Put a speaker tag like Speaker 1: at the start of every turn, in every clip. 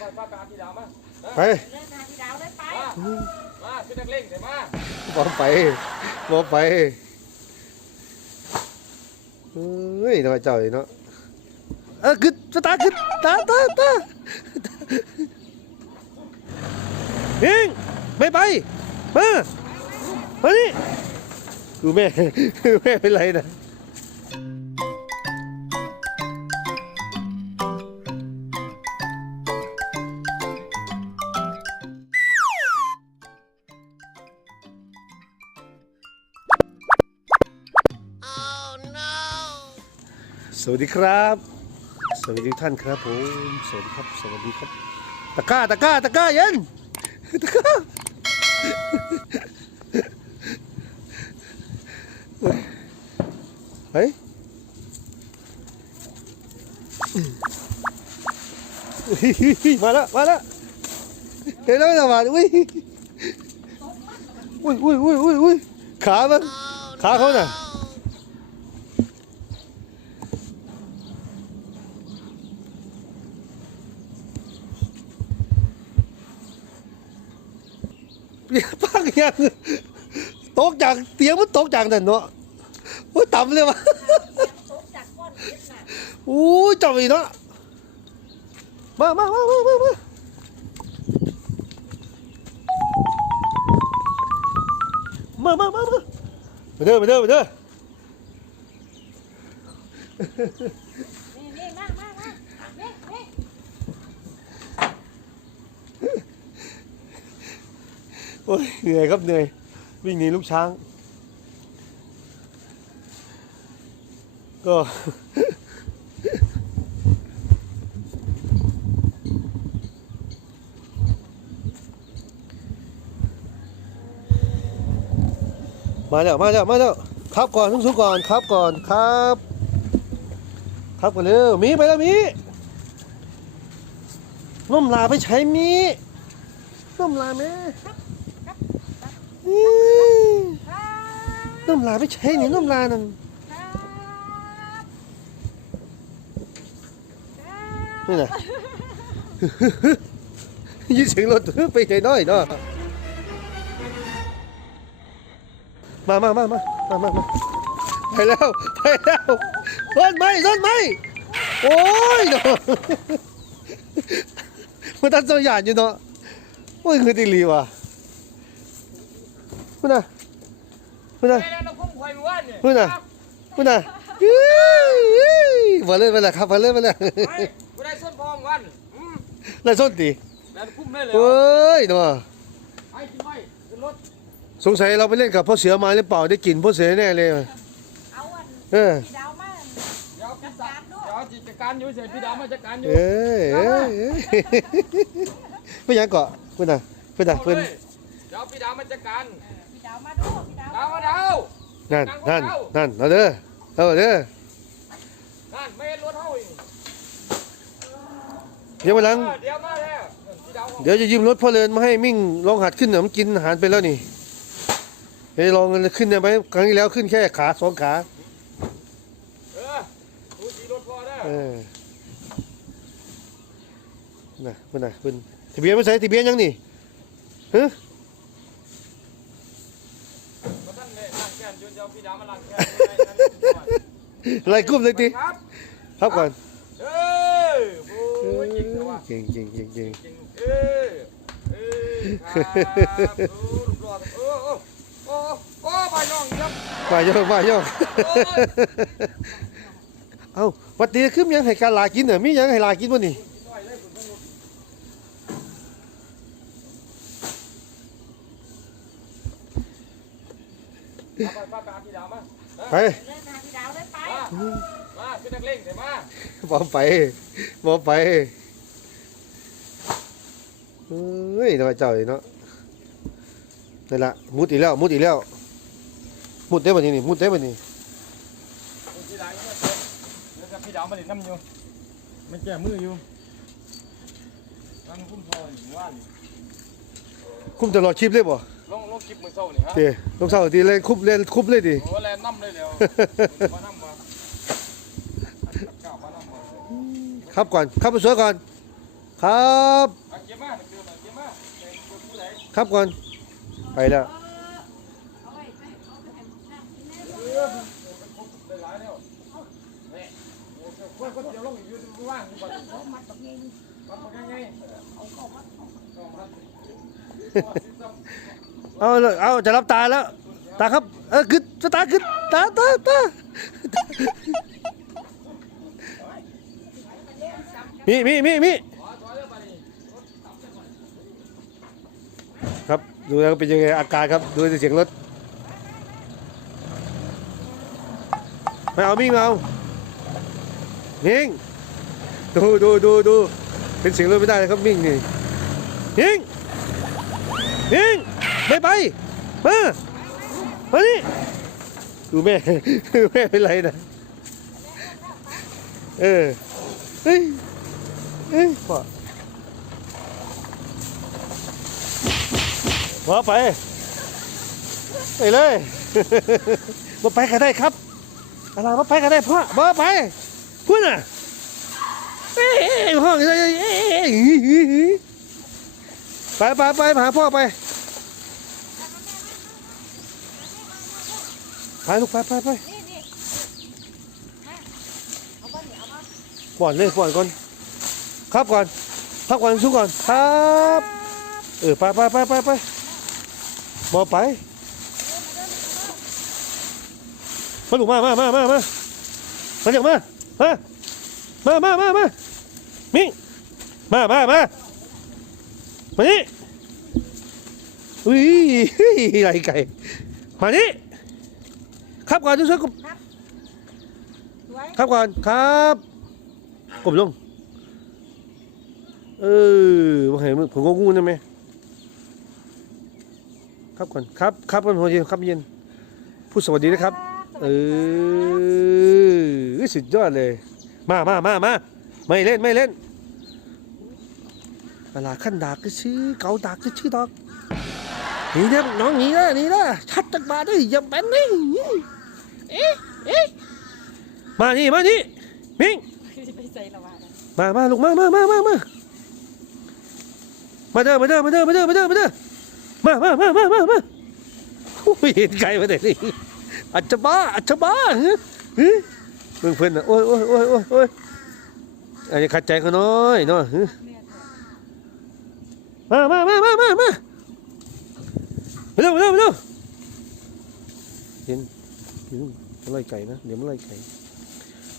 Speaker 1: ไปป้าไปเอาพี่ดาวมา
Speaker 2: ไป
Speaker 3: เล่นทางพี่ดาวได้ไป
Speaker 1: มามาขึ้นนักเล่งเดี๋ยวมา
Speaker 2: บอไปบอไปเฮ้ยทำไมเจ้าอีกเนาะเออขึ้นสตาขึ้นตาตาตาเฮงไม่ไปมามานี่ดูแม่ดูแม่เป็นไรนะ วัสดีครับ สวัสดีทุกท่านครับผมสวัสดีครับ สวัสดีครับ ตะก้าตะก้าตะก้าเย็นตะก้าเฮ้ยมาแล้วมาแล้วเห็นแล้วนะมาอุ้ยอุ้ยอุ้ยอุ้ยอุ้ยอุ้ยขามันขาเขาน่ะ อย่าพักยังตกจากเตียงมันตกจากนั่นเนาะโอ้ยต่ำเลยวะ
Speaker 3: ตกจากก้อนหินน่ะ
Speaker 2: โอ้ยจับอีกเนาะมามามามามามามามามามามาเด้อมาเด้อมาเด้อ
Speaker 3: นี่นี่มามามานี่นี่
Speaker 2: โอ้ยเหนื่อยครับเหนื่อย วิ่งหนีลูกช้าง ก็ มาแล้วมาแล้วมาแล้วครับก่อนทุกทุกก่อนครับก่อนครับ ครับก่อนเร็วมีไปแล้วมีน้มลาไปใช้มีน้มลาแม่ น้มลายไปใช้นี่น้มลานั่น
Speaker 3: ครับ
Speaker 2: นี่นะยินเสียงรถไปใจน้อยเนาะมามามามามามามาไปแล้วไปแล้วต้นไม้ต้นไม้โอ้ยเนาะมันตั้งตัวอยางอยู่เนาะโอ้ยคือดีลีว่ะ พุ่นน่ะพุ่นน่ะ
Speaker 1: ไปแล้วเราคุ้มคอยมือว่านเนี่ย
Speaker 2: พุ่นน่ะพุ่นน่ะอื้อมาเลยมาเลยครับมาเลยมาเลย
Speaker 1: ไปกูได้ส้นพองวันอืม
Speaker 2: แล้วส้นตี
Speaker 1: แล้วคุ้มได้เลย
Speaker 2: เฮ้ยเนาะ
Speaker 1: ไปกินไว้ขึ้นรถ
Speaker 2: สงสัยเราไปเล่นกับพ่อเสือมาหรือเปล่าได้กลิ่นพ่อเสือแน่เลย
Speaker 3: เอาอัน
Speaker 2: เออ
Speaker 3: พี่ดาวมา
Speaker 1: เดี๋ยวพี่ดาวเดี๋ยวจัดการอยู่เสร็จพี่ดาวมาจัดการอยู่
Speaker 2: เอ้ยเอ้ยเอ้ยไม่ยังเกาะเพื่อนน่ะเพื่อนน่ะ
Speaker 1: เอา
Speaker 2: เพื่อน
Speaker 1: เลยเดี๋ยวพี่ดาวมาจัดการ
Speaker 3: พี่ ดาวมาดูพี่ดาว
Speaker 1: ดาวมาดาว
Speaker 2: นั่นนั่นนั่นเอาเด้อเอาเด้อ
Speaker 1: นั่นไม่เห็นรถเท่าอีก
Speaker 2: เดี๋ยววันหลัง
Speaker 1: เออเดี๋ยวมาแล้วพี่ดาว
Speaker 2: เดี๋ยวจะยืมรถพ่อเลินมาให้มิ่งลองหัดขึ้นหน่อยมันกินอาหารไปแล้วนี่ไปลองขึ้นได้ไหมครั้งที่แล้วขึ้นแค่ขาสองขา
Speaker 1: เออดูสีรถพอได้
Speaker 2: เออน่ะเพื่อนน่ะเพื่อนทะเบียนไม่ใส่ทะเบียนยังนี่ฮะ ไล่กุ้มสักที
Speaker 1: ครับ
Speaker 2: ก่อน
Speaker 1: เออโอ้ยจริงจริ
Speaker 2: งจริง
Speaker 1: จริงเออเออครับรอดโอ้โอ้โอ้โอ้ไปน้องครับ
Speaker 2: ไปย่องไปย่
Speaker 1: อง
Speaker 2: เอ้าวันนี้ขึ้นยังให้การลากินเหรอมิยังให้ลากิน
Speaker 1: วั
Speaker 3: นนี้ ได้ไป
Speaker 1: มามาขึ้นนักเล่งเดี๋ยวมา
Speaker 2: บอไปบอไปเฮ้ยทำไมเจ้าอีกเนาะนี่นละมุดอีกแล้วมุดอีกแล้วมุดได้บ่นี่นี่มุดได้บ่นี่
Speaker 1: พี่ดาวยังไม่เสร็จเดี๋ยวจะพี่ดาวมาเล่นน้ำอยู่ไม่แก้มืออยู่นั่นคุ้มพออยู่ว่าน
Speaker 2: คุมตลอดคลิปเลยบ่
Speaker 1: ลงลงคลิปมือเศร้านี่ฮะ
Speaker 2: เดี๋ยวลงเสาทีเล่นคุบเล่นคุบเลยดิ
Speaker 1: โอ้แลนน้ำเลยเดี๋ยวมาน้ำมาเก้ามาน้ำมา
Speaker 2: ครับก่อนครับไปสวยก่อน ครับ
Speaker 1: เอาเก็บมาเก็บมาเก็บมาเก็บผู้ใด
Speaker 2: ครับก่อน ไปแล้ว
Speaker 3: เอาไว้ไปเอาไปให้นั่งกินแน่
Speaker 1: เออมันครบได้หลายแล้วนี่คนคนเดียวลงอยู่ว่างอยู่บัดนี้
Speaker 3: เอามัดแบบนี้
Speaker 1: มันบ่ง่ายๆ
Speaker 3: เอาเข้ามัดเอา
Speaker 1: ต้องรับ
Speaker 2: เอาเลยเอาจะรับตาแล้ว ตาครับ เออขึ้นสตาร์ขึ้นตาตาตามีมีมีมีครับ ดูแล้วเป็นยังไงอาการครับ ดูเสียงรถไม่เอามิ่งไม่เอามิงดูดูดูดูเป็นเสียงรถไม่ได้เลยครับมิ่งนี่มิง มิ่งไม่ไปมามานี่ดูแม่ดูแม่เป็นไรนะเออเฮ้ยเฮ้ยพ่อมาไปไปเลยมาไปกันได้ครับอะไรมาไปกันได้พ่อมาไปพูดน่ะเอ้ยพ่อเอ้ยเอ้ยเอ้ย ไปไปไปหาพ่อไปไปลูกไปไปไป
Speaker 3: นี่นี่มาเอาบ้านนี่เอามา
Speaker 2: ก่อนเลยก่อนก่อนครับก่อนพักก่อนสู้ก่อนครับ เออไปไปไปไปไปบอไปมาลูกมามามามามามาเรียกมามามามามามามิงมามามา มานี่อุ้ยไรไก่มานี่ครับก่อนทุกท่าน
Speaker 3: สวย
Speaker 2: ครับก่อนครับกบลงเออว่าไงมึงผมก็งูนะแม่ครับก่อนครับครับก่อนหัวเย็นครับเย็นพูดสวัสดีนะครับ เออสุดยอดเลย มามามามาไม่เล่นไม่เล่น เวลาขั้นดากก็ชื่อเกาดากก็ชื่อดอกหนี่นะน้องหนี่นะหนี่นะชัดจักมาดิอย่าเป็นนี่เอ๊ะเอ๊ะมานี่มานี่มิง
Speaker 3: ไปใส่ละว่านะ
Speaker 2: มามาลูกมามามามามามาเด้อมาเด้อมาเด้อมาเด้อมาเด้อมาเด้อมามามามามามาโอ้ยเห็นไก่มาเด้อนี่อัจฉบ้าอัจฉบ้าเฮ้ยเฮ้ยเพิ่งเพิ่นน่ะโอ้ยโอ้ยโอ้ยโอ้ยโอ้ยอันนี้ขัดใจเขาน้อยเนาะเฮ้ย
Speaker 3: แม่น
Speaker 2: มามามามามามาเร็วเร็วเร็วเห็นเห็นมันไล่ไก่นะเดี๋ยวมันไล่ไก่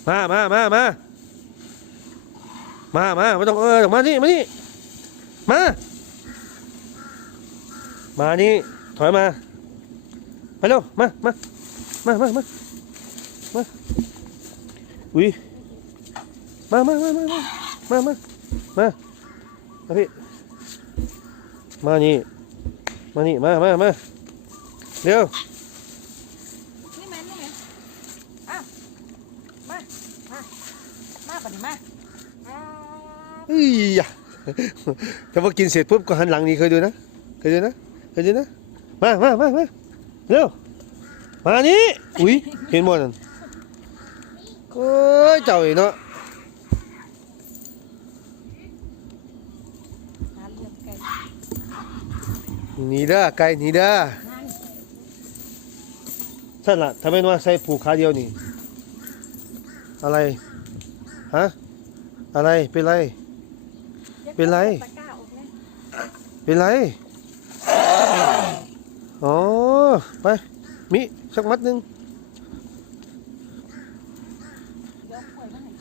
Speaker 2: มามามามามามาไม่ต้องเออมานี่มานี่มามานี่ถอยมาไปเร็วมามามามามามาอุ้ยมามามามามามามามาพี่ มานี่ มานี่ มามามาเร็ว
Speaker 3: นี่แม่นนี่แม่นอ้าวมา มา มาปะนี่มาอ่า
Speaker 2: อียะแต่พอกินเสร็จปุ๊บก็หันหลังหนี่เคยดูนะ เคยดูนะ เคยดูนะ มามามามาเร็ว มานี่ อุ้ยเห็นบ่นั่นโอ้ยเจ้าอีเนาะ
Speaker 3: หาเรื่องไก่
Speaker 2: หนีเด้อไก่หนีเด้อ
Speaker 3: นั่ง
Speaker 2: ท่านล่ะทำไมว่าใส่ผูกขาเดียวนี่ อะไรฮะอะไรเป็นไร เป็นไรเป็นไรอ๋อไปมิสักมัดหนึ่ง
Speaker 3: เดี๋ยวป่วยมาให้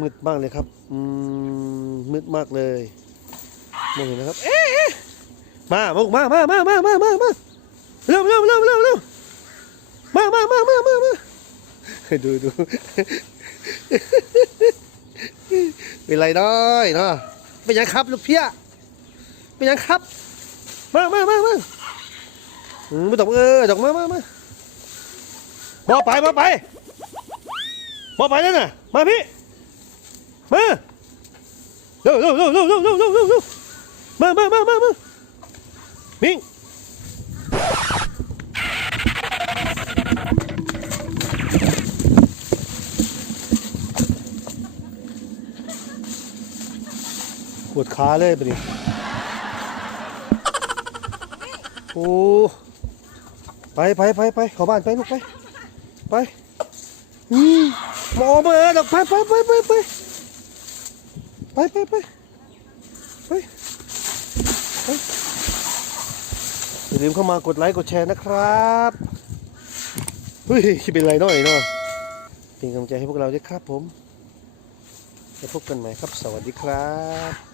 Speaker 2: มืดมากเลยครับ อืมมืดมากเลยมองเห็นนะครับ เอ๊ะมามามามามามามามามาเร็วเร็วเร็วเร็วเร็วมามามามามามาดูดูเป็นไรน้อยเนาะเป็นยังครับลูกเพี้ยเป็นยังครับ มามามามาอืมไม่ต้องเออต้องมามามาบอไปบอไปบอไปนั่นน่ะมาพี่ มาเร็วเร็วเร็วเร็วเร็วเร็วร็ร็มามามามามามิงปวดขาเลยปะนี่โอ้ไปไปไปไปขอบ้านไปลูกไปไปอืมหมองมาดอกไไปไปไปไป ไปไปไปไปไปอย่าลืมเข้ามากดไลค์กดแชร์นะครับเฮ้ยเป็นไรหน่อยเนาะเป็นกำลังใจให้พวกเราด้วยครับผมแล้วพบกันใหม่ครับ สวัสดีครับ